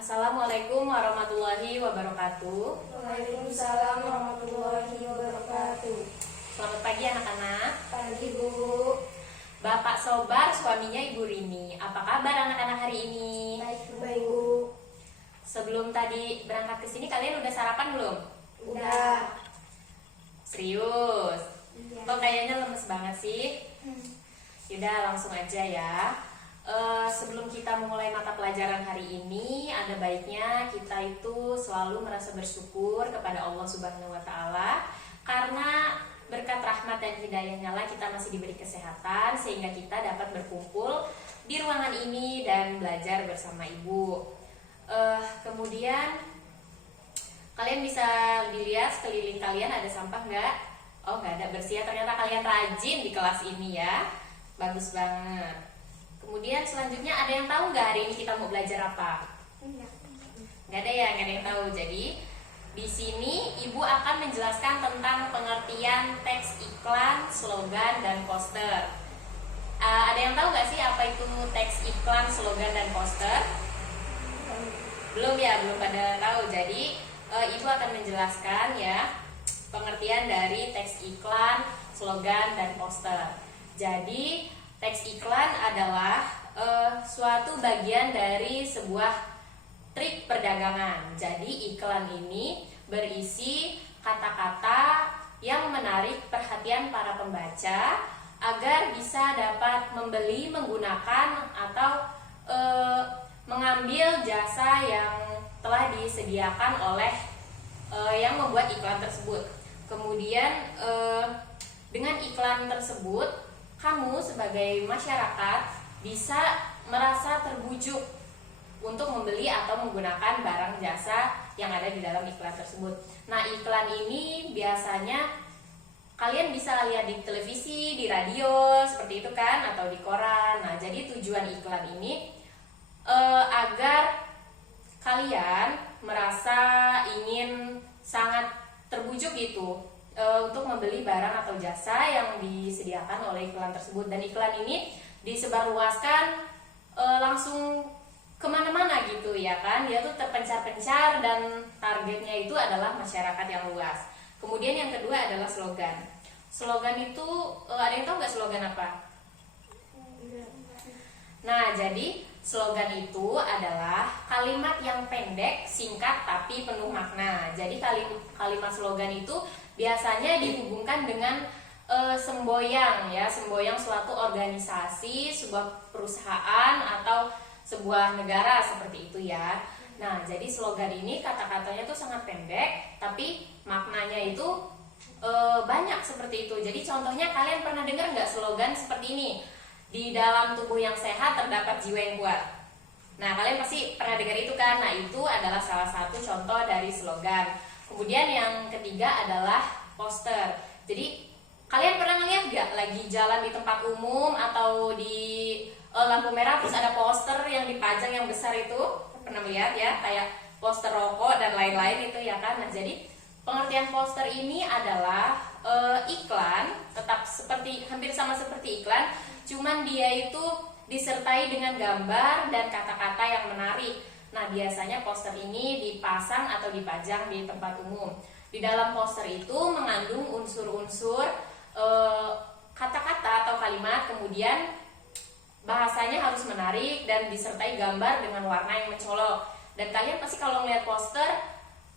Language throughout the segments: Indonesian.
Assalamualaikum warahmatullahi wabarakatuh. Waalaikumsalam warahmatullahi wabarakatuh. Selamat pagi anak-anak. Pagi Bu. Bapak Sobar, suaminya Ibu Rini. Apa kabar anak-anak hari ini? Baik Bu. Sebelum tadi berangkat ke sini kalian udah sarapan belum? Udah. Serius? Iya. Kok kayaknya lemes banget sih? Yaudah langsung aja ya. Sebelum kita memulai mata pelajaran hari ini, ada baiknya kita itu selalu merasa bersyukur kepada Allah Subhanahu wa Ta'ala, karena berkat rahmat dan hidayahnya lah kita masih diberi kesehatan sehingga kita dapat berkumpul di ruangan ini dan belajar bersama Ibu. Kemudian kalian bisa dilihat sekeliling kalian ada sampah nggak? Oh nggak ada, bersih ya. Ternyata kalian rajin di kelas ini ya. Bagus banget. Kemudian selanjutnya ada yang tahu nggak hari ini kita mau belajar apa? Nggak ada ya, nggak ada yang tahu. Jadi di sini Ibu akan menjelaskan tentang pengertian teks iklan, slogan, dan poster. Ada yang tahu nggak sih apa itu teks iklan, slogan, dan poster? Belum ya, belum pada tahu. Jadi Ibu akan menjelaskan ya pengertian dari teks iklan, slogan, dan poster. Jadi teks iklan adalah suatu bagian dari sebuah trik perdagangan. Jadi iklan ini berisi kata-kata yang menarik perhatian para pembaca agar bisa dapat membeli, menggunakan, atau mengambil jasa yang telah disediakan oleh yang membuat iklan tersebut. Kemudian dengan iklan tersebut kamu sebagai masyarakat bisa merasa terbujuk untuk membeli atau menggunakan barang jasa yang ada di dalam iklan tersebut. Nah, iklan ini biasanya kalian bisa lihat di televisi, di radio, seperti itu kan, atau di koran. Nah, jadi tujuan iklan ini agar kalian merasa ingin sangat terbujuk gitu untuk membeli barang atau jasa yang disediakan oleh iklan tersebut. Dan iklan ini disebarluaskan langsung kemana-mana gitu ya kan. Dia tuh terpencar-pencar dan targetnya itu adalah masyarakat yang luas. Kemudian yang kedua adalah slogan. Slogan itu ada yang tahu nggak slogan apa? Nah, jadi slogan itu adalah kalimat yang pendek, singkat, tapi penuh makna. Jadi kalimat slogan itu biasanya dihubungkan dengan semboyang ya, semboyang suatu organisasi, sebuah perusahaan, atau sebuah negara seperti itu ya. Nah, jadi slogan ini kata-katanya tuh sangat pendek, tapi maknanya itu banyak seperti itu. Jadi contohnya kalian pernah dengar nggak slogan seperti ini? Di dalam tubuh yang sehat terdapat jiwa yang kuat. Nah, kalian pasti pernah dengar itu kan? Nah, itu adalah salah satu contoh dari slogan. Kemudian yang ketiga adalah poster. Jadi kalian pernah ngeliat gak lagi jalan di tempat umum atau di lampu merah terus ada poster yang dipajang yang besar itu? Pernah melihat ya, kayak poster rokok dan lain-lain itu ya kan? Nah, jadi pengertian poster ini adalah iklan, tetap seperti hampir sama seperti iklan, cuman dia itu disertai dengan gambar dan kata-kata yang menarik. Nah, biasanya poster ini dipasang atau dipajang di tempat umum. Di dalam poster itu mengandung unsur-unsur kata-kata atau kalimat, kemudian bahasanya harus menarik dan disertai gambar dengan warna yang mencolok. Dan kalian pasti kalau melihat poster,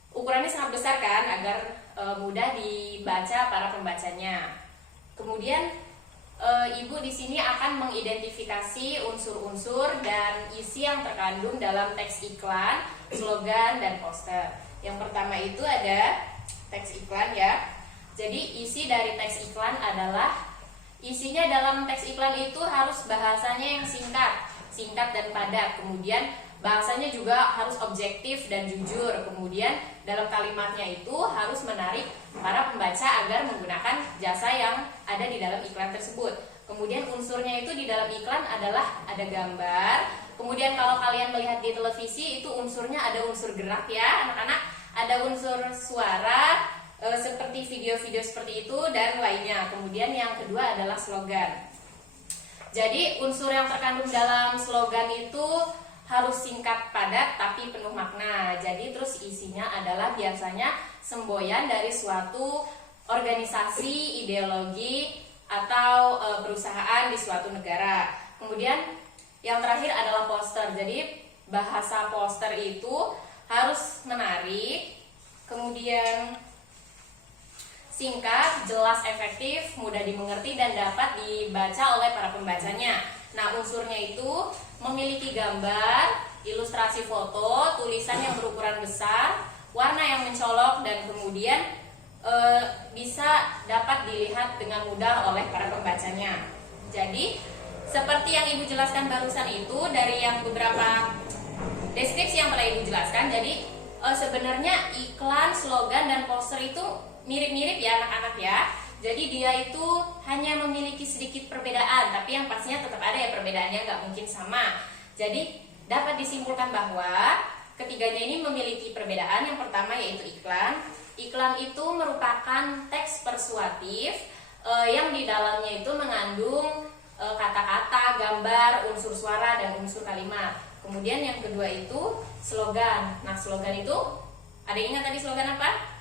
ukurannya sangat besar kan, agar mudah dibaca para pembacanya. Kemudian Ibu di sini akan mengidentifikasi unsur-unsur dan isi yang terkandung dalam teks iklan, slogan, dan poster. Yang pertama itu ada teks iklan ya. Jadi isi dari teks iklan adalah isinya dalam teks iklan itu harus bahasanya yang singkat dan padat. Kemudian bahasanya juga harus objektif dan jujur. Kemudian dalam kalimatnya itu harus menarik para pembaca agar menggunakan jasa yang ada di dalam iklan tersebut. Kemudian unsurnya itu di dalam iklan adalah ada gambar. Kemudian kalau kalian melihat di televisi itu unsurnya ada unsur gerak ya anak-anak. Ada unsur suara seperti video-video seperti itu dan lainnya. Kemudian yang kedua adalah slogan. Jadi unsur yang terkandung dalam slogan itu harus singkat padat tapi penuh makna. Jadi terus isinya adalah biasanya semboyan dari suatu organisasi, ideologi atau perusahaan di suatu negara. Kemudian yang terakhir adalah poster. Jadi bahasa poster itu harus menarik, kemudian singkat, jelas, efektif, mudah dimengerti dan dapat dibaca oleh para pembacanya. Nah, unsurnya itu memiliki gambar, ilustrasi foto, tulisan yang berukuran besar, warna yang mencolok, dan kemudian bisa dapat dilihat dengan mudah oleh para pembacanya. Jadi, seperti yang Ibu jelaskan barusan itu dari yang beberapa deskripsi yang telah Ibu jelaskan, jadi sebenarnya iklan, slogan, dan poster itu mirip-mirip ya anak-anak ya. Jadi dia itu hanya memiliki sedikit perbedaan, tapi yang pastinya tetap ada ya perbedaannya, nggak mungkin sama. Jadi dapat disimpulkan bahwa ketiganya ini memiliki perbedaan. Yang pertama yaitu iklan. Iklan itu merupakan teks persuasif yang di dalamnya itu mengandung kata-kata, gambar, unsur suara, dan unsur kalimat. Kemudian yang kedua itu slogan. Nah, slogan itu ada yang ingat tadi slogan apa?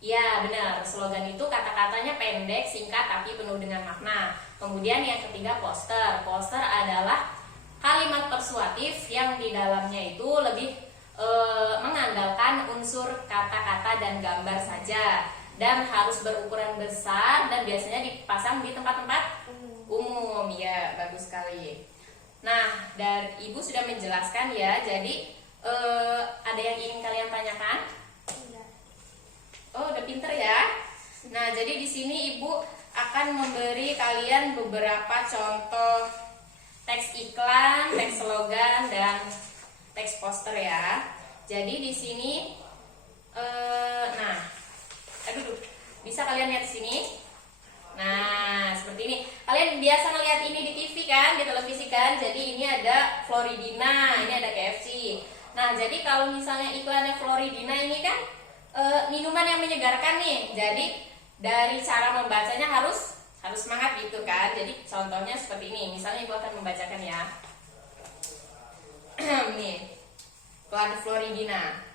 Ya benar, slogan itu kata-katanya pendek, singkat, tapi penuh dengan makna. Kemudian yang ketiga poster. Poster adalah kalimat persuasif yang di dalamnya itu lebih mengandalkan unsur kata-kata dan gambar saja, dan harus berukuran besar dan biasanya dipasang di tempat-tempat umum. Ya, bagus sekali. Nah, dari Ibu sudah menjelaskan ya. Jadi ada yang ingin kalian tanyakan? Oh, udah pinter ya. Nah, jadi di sini Ibu akan memberi kalian beberapa contoh teks iklan, teks slogan, dan teks poster ya. Jadi di sini, bisa kalian lihat di sini. Nah, seperti ini. Kalian biasa ngeliat ini di TV kan, di televisi kan. Jadi ini ada Floridina, ini ada KFC. Nah, jadi kalau misalnya iklannya Floridina ini kan minuman yang menyegarkan nih. Jadi dari cara membacanya harus semangat gitu kan. Jadi contohnya seperti ini. Misalnya Ibu akan membacakan ya. Nih, iklan Floridina.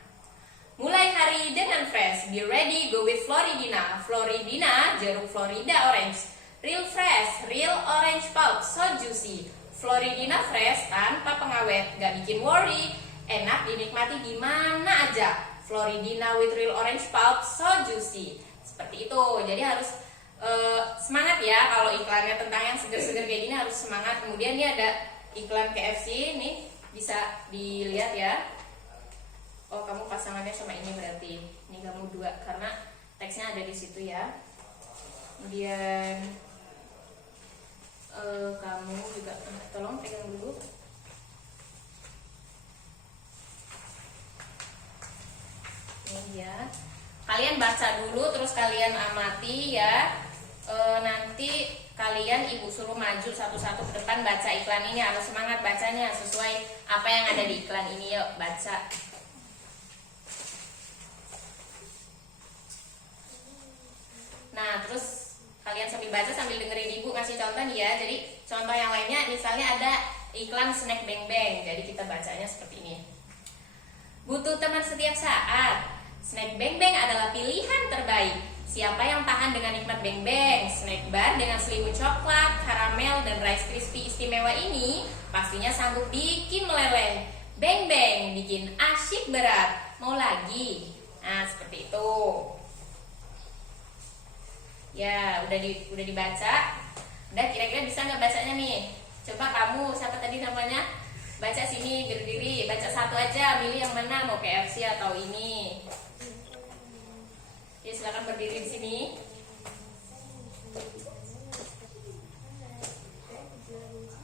Mulai hari dengan fresh, be ready, go with Floridina. Floridina, jeruk Florida orange. Real fresh, real orange pulp, so juicy. Floridina fresh tanpa pengawet, gak bikin worry. Enak dinikmati di mana aja. Floridina with real orange pulp, so juicy. Seperti itu. Jadi harus semangat ya. Kalau iklannya tentang yang seger-seger kayak gini harus semangat. Kemudian ini ada iklan KFC, nih bisa dilihat ya. Oh, kamu pasangannya sama ini berarti. Ini kamu dua karena teksnya ada di situ ya. Kemudian kamu juga tolong pegang dulu. Ini ya. Kalian baca dulu terus kalian amati ya. Nanti kalian Ibu suruh maju satu-satu ke depan baca iklan ini. Harus semangat bacanya sesuai apa yang ada di iklan ini. Yuk baca. Nah, terus kalian sambil baca sambil dengerin Ibu ngasih contoh nih ya. Jadi contoh yang lainnya misalnya ada iklan snack Beng Beng. Jadi kita bacanya seperti ini. Butuh teman setiap saat. Snack Beng Beng adalah pilihan terbaik. Siapa yang tahan dengan nikmat Beng Beng? Snack bar dengan selimut coklat, karamel, dan rice crispy istimewa ini pastinya sanggup bikin meleleh. Beng Beng bikin asyik berat. Mau lagi? Nah, seperti itu. Ya, udah dibaca. Udah kira-kira bisa nggak bacanya nih? Coba kamu, siapa tadi namanya? Baca sini, berdiri. Baca satu aja, milih yang mana, mau KFC atau ini. Ya, silakan berdiri di sini.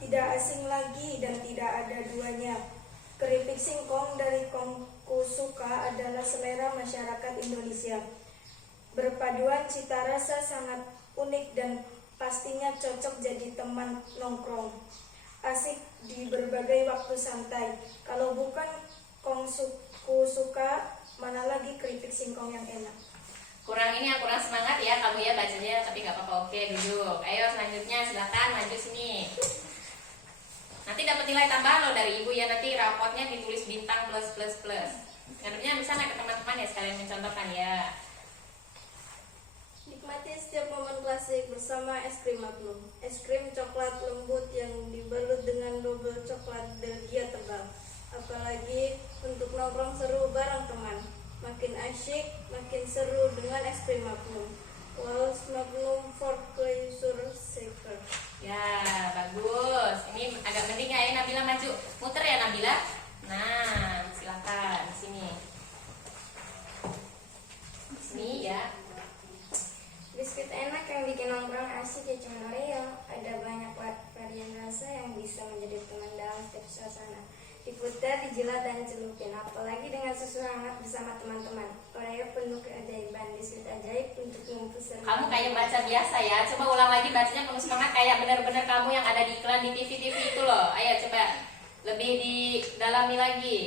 Tidak asing lagi dan tidak ada duanya. Keripik singkong dari Kongkusuka adalah selera masyarakat Indonesia. Berpaduan cita rasa sangat unik dan pastinya cocok jadi teman nongkrong. Asik di berbagai waktu santai. Kalau bukan Kongkusuka, mana lagi keripik singkong yang enak. Kurang semangat ya kamu ya bacanya, tapi nggak apa-apa. Oke, duduk. Ayo selanjutnya silakan maju sini. Nanti dapat nilai tambahan loh dari ibu ya, nanti rapotnya ditulis bintang plus plus plus. Ngadepnya bisa nggak ke teman-teman ya sekalian mencontohkan ya. Nikmati setiap momen klasik bersama es krim Magnum. Es krim coklat lembut yang dibalut dengan double coklat Belgia tebal. Apalagi untuk nongkrong seru bareng teman. Makin asyik, makin seru dengan es krim Magnum. Walls Magnum for pleasure seeker. Ya, bagus. Ini agak penting ya, Nabila maju. Muter ya Nabila. Nah, silakan di sini. Di sini ya. Biskuit enak yang bikin nongkrong asik ya cuma Oreo. Ada banyak varian rasa yang bisa menjadi teman dalam setiap suasana. Diputar, dijilat, dan celupin. Apalagi dengan susu hangat bersama teman-teman. Oreo penuh keajaiban. Biskuit ajaib untuk mengumpul seru. Kamu kayak baca biasa ya. Coba ulang lagi bacanya penuh semangat kayak benar-benar kamu yang ada di iklan di TV-TV itu loh. Ayo coba lebih didalami lagi.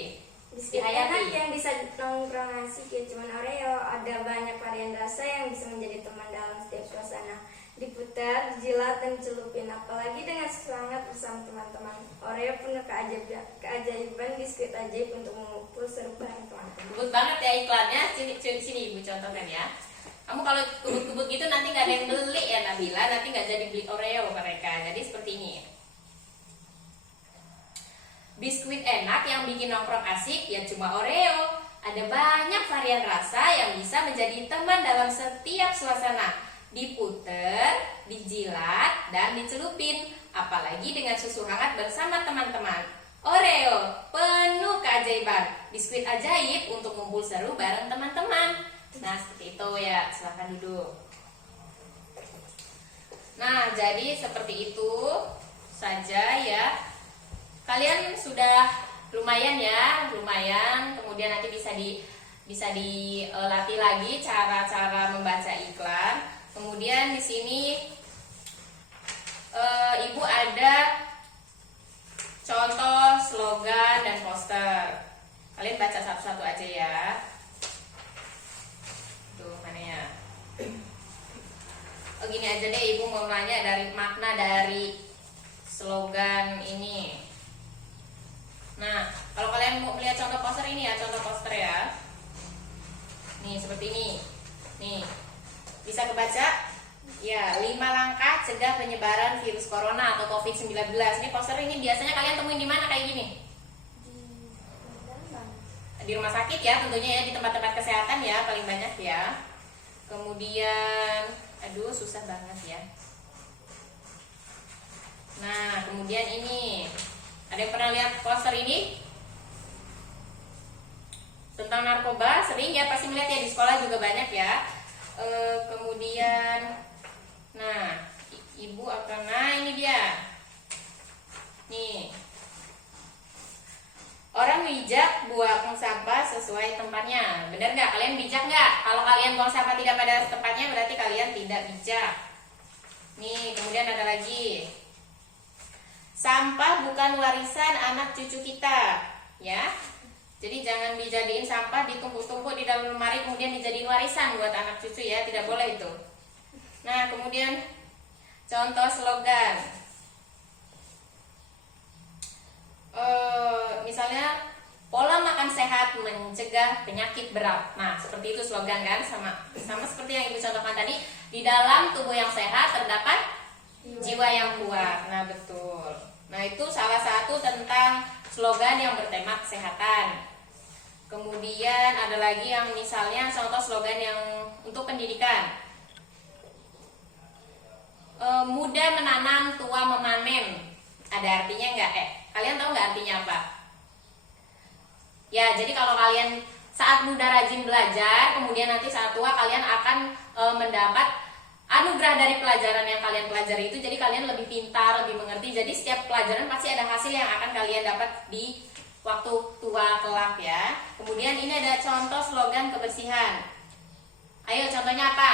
Biskuit Dihayati. enak yang bisa nongkrong asik ya cuman Oreo. Ada banyak varian rasa yang bisa menjadi teman dalam setiap suasana. Diputar, dijilat, dan celupin. Apalagi dengan susu hangat bersama teman-teman. Oreo penuh keajaiban, biskuit ajaib untuk mengumpul seru bareng teman-teman. Kebut banget ya iklannya. Sini ibu contohkan ya. Kamu kalau kebut-kebut gitu nanti nggak ada yang beli ya Nabila. Nanti nggak jadi beli Oreo mereka. Jadi seperti ini. Biskuit enak yang bikin nongkrong asik ya cuma Oreo. Ada banyak varian rasa yang bisa menjadi teman dalam setiap suasana. Diputer, dijilat, dan dicelupin. Apalagi dengan susu hangat bersama teman-teman. Oreo, penuh keajaiban. Biskuit ajaib untuk ngumpul seru bareng teman-teman. Nah, seperti itu ya. Silahkan duduk. Nah, jadi seperti itu saja ya. Kalian sudah lumayan ya, lumayan. Kemudian nanti bisa dilatih lagi cara-cara membaca iklan. Kemudian di sini ibu ada contoh slogan dan poster. Kalian baca satu-satu aja ya. Tuh mana ya? Oh gini aja deh, ibu mau nanya dari makna dari slogan ini. Nah, kalau kalian mau lihat contoh poster ini ya, contoh poster ya. Nih, seperti ini. Nih, bisa kebaca? Ya, 5 langkah cegah penyebaran virus corona atau COVID-19. Ini poster ini biasanya kalian temuin di mana kayak gini? Di rumah sakit ya, tentunya ya, di tempat-tempat kesehatan ya, paling banyak ya. Kemudian, aduh susah banget ya. Nah, kemudian ini. Ada yang pernah lihat poster ini? Tentang narkoba, sering ya pasti melihat ya, di sekolah juga banyak ya. Kemudian, nah, ibu akan, nah ini dia. Nih, orang bijak buang sampah sesuai tempatnya. Benar nggak? Kalian bijak nggak? Kalau kalian buang sampah tidak pada tempatnya, berarti kalian tidak bijak. Nih, kemudian ada lagi. Sampah bukan warisan anak cucu kita, ya. Jadi jangan dijadiin sampah ditumpuk-tumpuk di dalam lemari kemudian dijadiin warisan buat anak cucu ya, tidak boleh itu. Nah, kemudian contoh slogan. Misalnya pola makan sehat mencegah penyakit berat. Nah, seperti itu slogan kan, sama seperti yang ibu contohkan tadi. Di dalam tubuh yang sehat terdapat jiwa yang kuat. Nah, betul. Nah, itu salah satu tentang slogan yang bertema kesehatan. Kemudian ada lagi yang misalnya contoh slogan yang untuk pendidikan. Muda menanam, tua memanen. Ada artinya nggak? Kalian tahu nggak artinya apa? Ya, jadi kalau kalian saat muda rajin belajar, kemudian nanti saat tua kalian akan mendapat anugerah dari pelajaran yang kalian pelajari itu. Jadi kalian lebih pintar, lebih mengerti. Jadi setiap pelajaran pasti ada hasil yang akan kalian dapat di waktu tua kelak ya. Kemudian ini ada contoh slogan kebersihan. Ayo contohnya apa?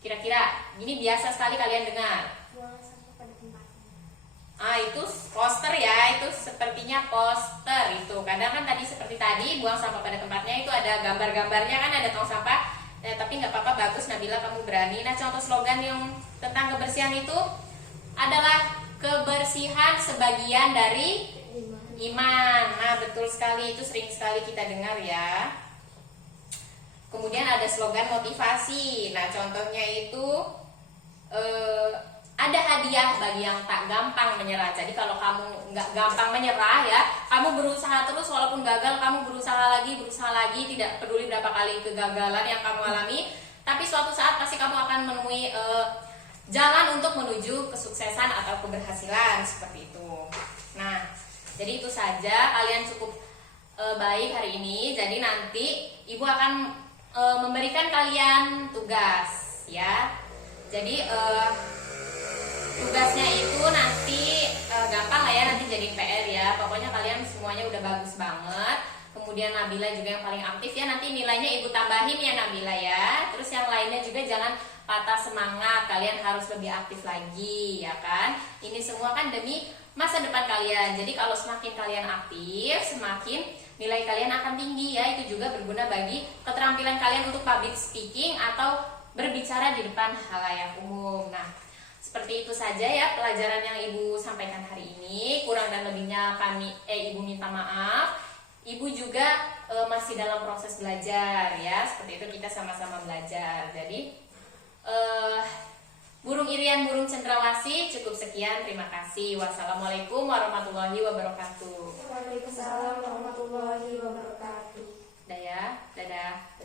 Kira-kira ini biasa sekali kalian dengar. Buang sampah pada tempatnya. Itu poster ya, itu sepertinya poster itu. Kadang kan tadi seperti tadi buang sampah pada tempatnya itu ada gambar-gambarnya kan, ada tong sampah. Tapi nggak apa-apa, bagus Nabila kamu berani. Nah, contoh slogan yang tentang kebersihan itu adalah kebersihan sebagian dari iman. Nah, betul sekali, itu sering sekali kita dengar ya. Kemudian ada slogan motivasi. Nah, contohnya itu ada hadiah bagi yang tak gampang menyerah. Jadi kalau kamu nggak gampang menyerah ya, kamu berusaha terus walaupun gagal, kamu berusaha lagi, tidak peduli berapa kali kegagalan yang kamu alami, tapi suatu saat pasti kamu akan menemui jalan untuk menuju kesuksesan atau keberhasilan seperti itu. Nah, jadi itu saja, kalian cukup baik hari ini. Jadi nanti ibu akan memberikan kalian tugas ya. Jadi tugasnya itu nanti gampang lah ya, nanti jadi PR ya. Pokoknya kalian semuanya udah bagus banget. Kemudian Nabila juga yang paling aktif ya, nanti nilainya ibu tambahin ya Nabila ya. Terus yang lainnya juga jangan patah semangat, kalian harus lebih aktif lagi ya kan. Ini semua kan demi masa depan kalian. Jadi kalau semakin kalian aktif, semakin nilai kalian akan tinggi ya. Itu juga berguna bagi keterampilan kalian untuk public speaking atau berbicara di depan halayak umum. Nah, seperti itu saja ya pelajaran yang ibu sampaikan hari ini. Kurang dan lebihnya ibu minta maaf. Ibu juga masih dalam proses belajar ya. Seperti itu, kita sama-sama belajar. Jadi burung irian, burung cendrawasih, cukup sekian, terima kasih. Wassalamualaikum warahmatullahi wabarakatuh. Waalaikumsalam warahmatullahi wabarakatuh. Dadah.